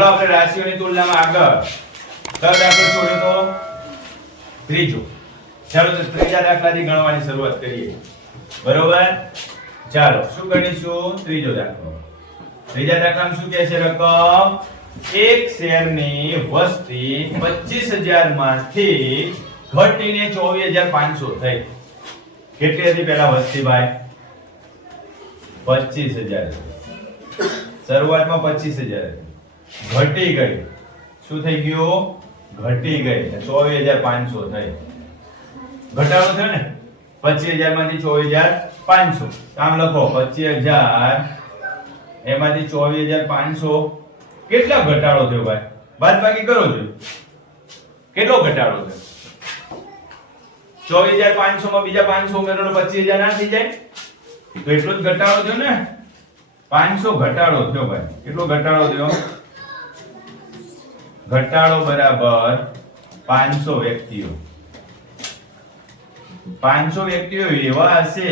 હાલો આપણે રાશિઓની તુલનામાં આગળ કયો દાખલો છોડ્યો તો ત્રીજો. ચાલો તો ત્રીજા દાખલાથી ગણવાની શરૂઆત કરીએ. બરોબર, ચાલો શું ગણીશું? ત્રીજો દાખલો. ત્રીજા દાખલામાં શું કહે છે? રકમ એક શહેરની વસ્તી 25,000 માંથી ઘટીને 24,500 થઈ. કેટલી હતી પહેલા વસ્તી ભાઈ? 25,000. શરૂઆતમાં 25,000 ઘટી ગઈ. શું થઈ ગયું? ઘટી ગઈ. 24,500 થઈ. ઘટાડો થયો ને 25,000 માંથી 24,500. આમ લખો 25,000 એમાંથી 24,500. કેટલા ઘટાડો થયો ભાઈ? બાદબાકી કરો છો. કેટલો ઘટાડો થયો? 24,500 માં બીજા 500 ઉમેરો તો 25,000 ના થઈ જાય? તો એટલો જ ઘટાડો થયો ને. 500 ઘટાડો થયો ભાઈ. કેટલો ઘટાડો થયો? ઘટાડો બરાબર 500 વ્યક્તિઓ. 500 વ્યક્તિઓ એવા હશે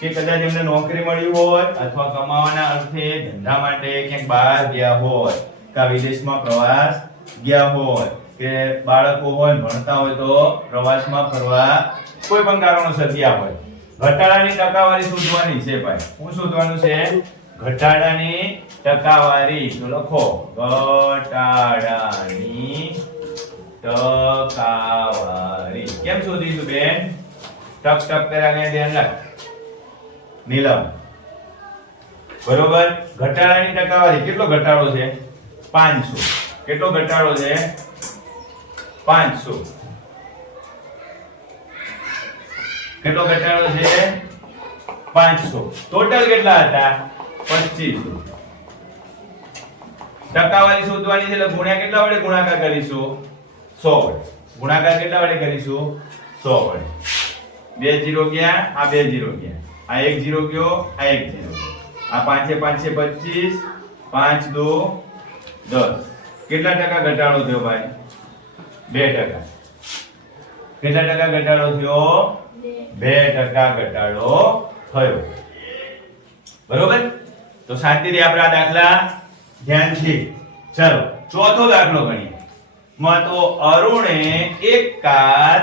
કે કદાચ એમને નોકરી મળી હોય અથવા કમાવાના અર્થે ધંધા માટે ક્યાંક બહાર ગયા હોય કે વિદેશમાં પ્રવાસ ગયા હોય કે બાળકો હોય ભણતા હોય તો પ્રવાસમાં ફરવા કોઈ પણ કારણોસર ગયા હોય. ઘટાડાની ટકાવારી શોધવાની છે ભાઈ. શું શોધવાનું છે? ઘટાડાની ટકાવારી. તો લખો ઘટાડાની ટકાવારી. કેમ શોધીશું બેન? ટક ટક કર્યા ગયા ધ્યાન રાખ નીલમ. બરોબર, ઘટાડાની ટકાવારી. કેટલો ઘટાડો છે? 500. કેટલો ઘટાડો છે? 500. કેટલો ઘટાડો છે? 500. ટોટલ કેટલા હતા? 2500. ટકાવારી શોધવાની છે એટલે ગુણ્યા કેટલા વડે ગુણાકાર કરીશું? 100 વડે. ગુણાકાર કેટલા વડે કરીશું? 100 વડે. 2 0 ગયા, આ 2 0 ગયા, આ 1 0 ગયો, આ 1 0 ગયો, આ 5 5 25, 5 2 10. કેટલા ટકા ઘટાડો થયો ભાઈ? 2%. કેટલા ટકા ઘટાડો થયો? 2% ઘટાડો થયો. બરોબર, તો શાંતિથી આપણે આ દાખલા ધ્યાનથી. ચલો ચોથો દાખલો ગણીએ. માં તો અરુણે એક કાર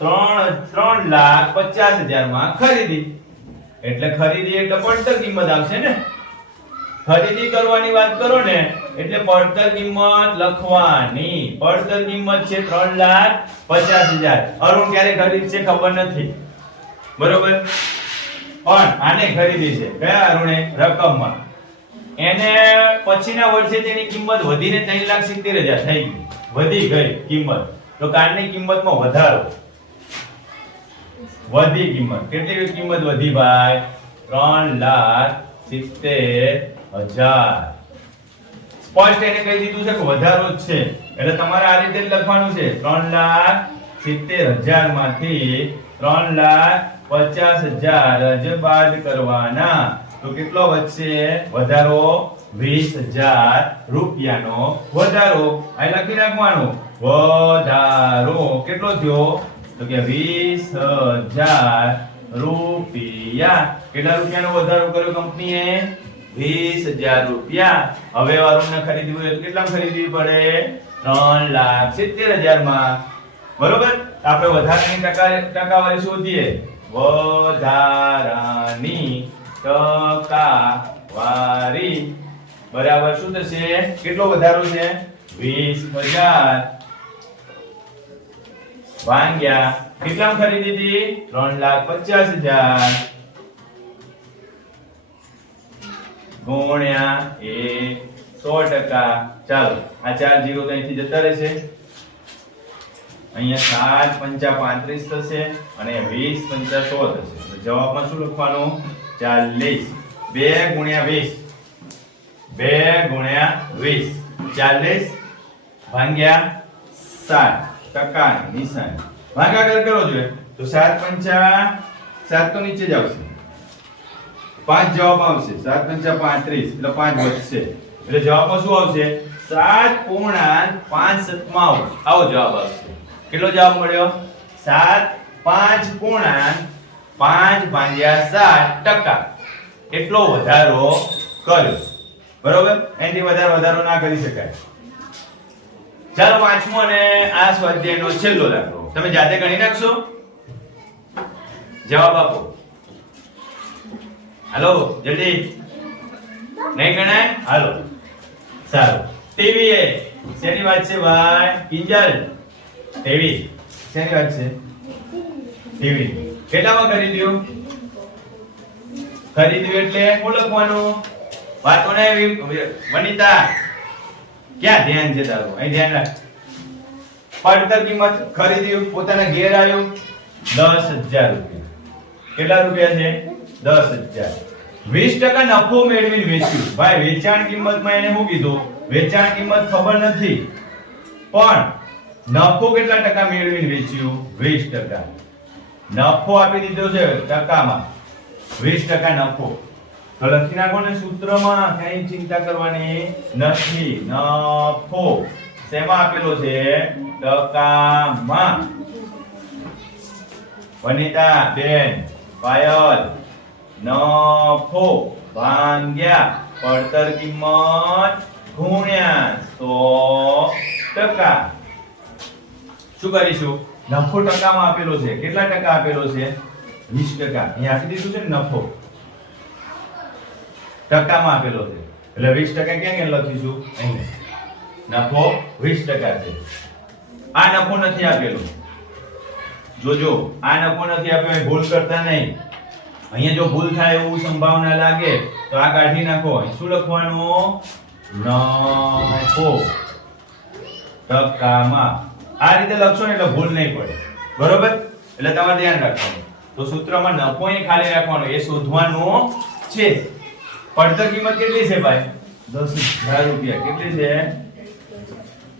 3,50,000 માં ખરીદી. એટલે ખરીદી એટલે પડતર કિંમત આવશે ને. ખરીદી કરવાની વાત કરો ને એટલે પડતર કિંમત લખવાની. પડતર કિંમત છે 3,50,000. અરુણ ક્યારે ખરીદશે ખબર નથી. બરોબર, પણ આને ખરીદી છે. કયા અરુણે? રકમમાં. એને પછીના વર્ષે તેની કિંમત વધીને 3,70,000 થઈ ગઈ. વધી ગઈ કિંમત. તો કારની કિંમતમાં વધારો. વધી કિંમત. કેટલી કિંમત વધી ભાઈ? 3,70,000. સ્પષ્ટ એને કહી દીધું છે કે વધારો જ છે એટલે તમારે આ રીતે જ લખવાનું છે. 3,70,000 માંથી 3,50,000 જ બાદ કરવાના. તો કેટલો વધશે? વધારો 20,000 રૂપિયાનો વધારો. આ લખી નાખવાનું. વધારો કેટલો થયો? તો કે 20,000 રૂપિયા. કેટલા રૂપિયાનો વધારો કર્યો કંપનીએ? 20,000 રૂપિયા. હવે વારુને ખરીદવું હોય તો કેટલામાં ખરીદવી પડે? 3,70,000 માં. બરોબર, આપણે વધારાની ટકાવારી શોધીએ. વધારાની ટકાવારી બરાબર શું થશે? કેટલો વધારો છે? 20,000 ભાગ્યા કેટલામાં ખરીદી હતી? 3,50,000 ગુણ્યા 100%. ચાલો આ 4 0 તો અહીંથી જતા રહેશે. અહીંયા 7 5 35 થશે અને 20 5 100 થશે. તો જવાબમાં શું લખવાનું? 40. 2 ગુણ્યા 20. 2 ગુણ્યા 20. 40 ભાગ્યા 7. ટકાની નિશાની. ભાગાકાર કરો જોઈએ તો 7 5 7 તો નીચે જ આવશે. 5 જવાબ આવશે. 7 5 35 એટલે 5 વધશે. એટલે જવાબમાં શું આવશે? 7.5 આવો જવાબ આવશે. કેટલો જવાબ મળ્યો? 7.5 ભાગ્યા 7%. એટલો વધારો કર્યો. બરોબર, એનાથી વધારો ના કરી શકાય. ચાલો પાંચમો અને આ સ્વાધ્યાયનો છેલ્લો દાખલો તમે જાતે ગણી નાખશો જવાબ આપો હાલો જલ્દી નહીં ગણાય હાલો સારું ટીવી એ શેની વાત છે ભાઈ કિંજલ ટીવી શેની વાત છે ટીવી કેટલામાં ખરીદ્યું એટલે શું લખવાનું વાતો ને વનિતા ક્યાં ધ્યાન છે તારું અહીં ધ્યાન રાખ પડતર કિંમત ખરીદ્યું પોતાના ઘેર આવ્યું 10,000 રૂપિયા કેટલા રૂપિયા છે 10,000 20% નફો મેળવીને વેચ્યું ભાઈ વેચાણ કિંમતમાં એને શું કીધું વેચાણ કિંમત ખબર નથી પણ નફો કેટલા ટકા મેળવીને વેચ્યું 20% નફો આપી દીધો છે ટકામાં 20% નફો તો લખી નાખો ને સૂત્રમાં કઈ ચિંતા કરવાની નથી નફો શેમાં આપેલો છે ટકામાં વનિતા બેન પાયલ નફો ભાગ્યા પડતર કિંમત ગુણ્યા 100%. શું કરીશું નફો ટકામાં આપેલો છે કેટલા ટકા આપેલો છે 20%. અહીં આપી દીધું છે ને નફો ટકામાં આપેલો છે એટલે 20% ક્યાં લખીશું અહીં નફો 20% છે આ નફો નથી આપેલો જોજો આ નફો નથી આપ્યો ભૂલ કરતા નહીં અહીંયા જો ભૂલ થાય એવું સંભાવના લાગે તો આ કાઢી નાખો શું લખવાનું નફો ટકામાં આ રીતે લખશો ને એટલે ભૂલ નહીં પડે બરોબર એટલે તમારે ધ્યાન રાખવાનું તો સૂત્રમાં નફો અહીં ખાલી રાખવાનો એ શોધવાનું છે પડતર કિંમત કેટલી છે ભાઈ 10,000 રૂપિયા કેટલી છે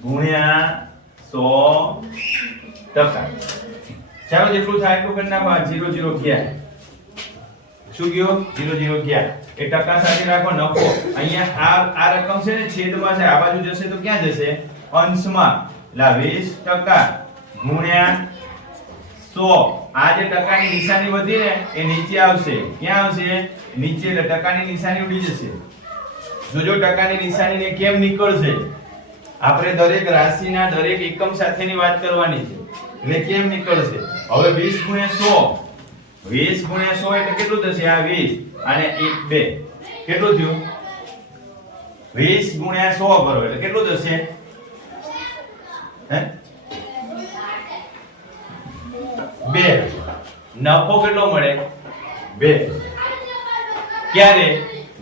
ગુણ્યા 100%. ચાલો જેટલું થાય એટલું કરી નાખો 0 ગયા શું ગયો 0 ગયા એ ટકા સાથે રાખો નફો અહીંયા આ રકમ છે ને છેદમાં છે આ બાજુ જશે તો ક્યાં જશે અંશમાં એટલે 20% ગુણ્યા 100 આ જે ટકાની નિશાની વધી ને એ નીચે આવશે ક્યાં આવશે નીચે એટલે ટકાની નિશાની ઉડી જશે જોજો ટકાની નિશાની ને કેમ નીકળશે આપણે દરેક રાશિના દરેક એકમ સાથેની વાત કરવાની છે એટલે કેમ નીકળશે હવે 20 ગુણ્યા 100 એટલે કેટલું થશે આ 20 અને 1 2 કેટલું થયું 20 ગુણ્યા 100 કરો એટલે કેટલું થશે હે 2 નફો કેટલો મળે 2 ક્યારે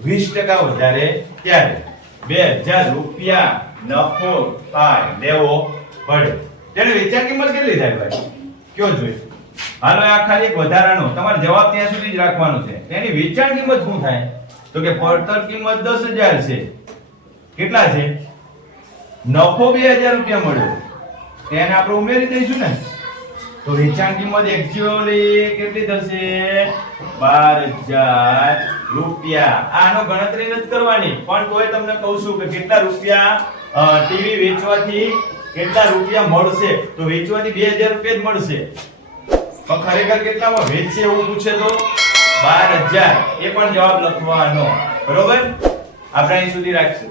20% વધારે ત્યારે 2000 રૂપિયા નફો થાય લેવો પડે તેને વેચાણ કિંમત કેટલી થાય ભાઈ કયો જોઈએ હાલો આ ખાલી એક વધારાનો તમારો જવાબ ત્યાં સુધી જ રાખવાનો છે તેની વેચાણ કિંમત શું થાય તો કે પડતર કિંમત 10,000 છે કેટલા છે નફો 2,000 રૂપિયા મળ્યો તેને આપણે ઉમેરી દઈશું ને તો વેચાણ કિંમત એક્ચ્યુઅલી કેટલી થશે 12,000 રૂપિયા આનો ગણતરી નથી કરવાની પણ તોય તમને કહું છું કે કેટલા રૂપિયા ટીવી વેચવાથી કેટલા રૂપિયા મળશે તો વેચવાથી 2,000 રૂપિયા જ મળશે પણ ખરેખર કેટલામાં વેચશે એવું પૂછે તો 12,000 એ પણ જવાબ લખવાનો બરોબર આપણે અહીં સુધી રાખશું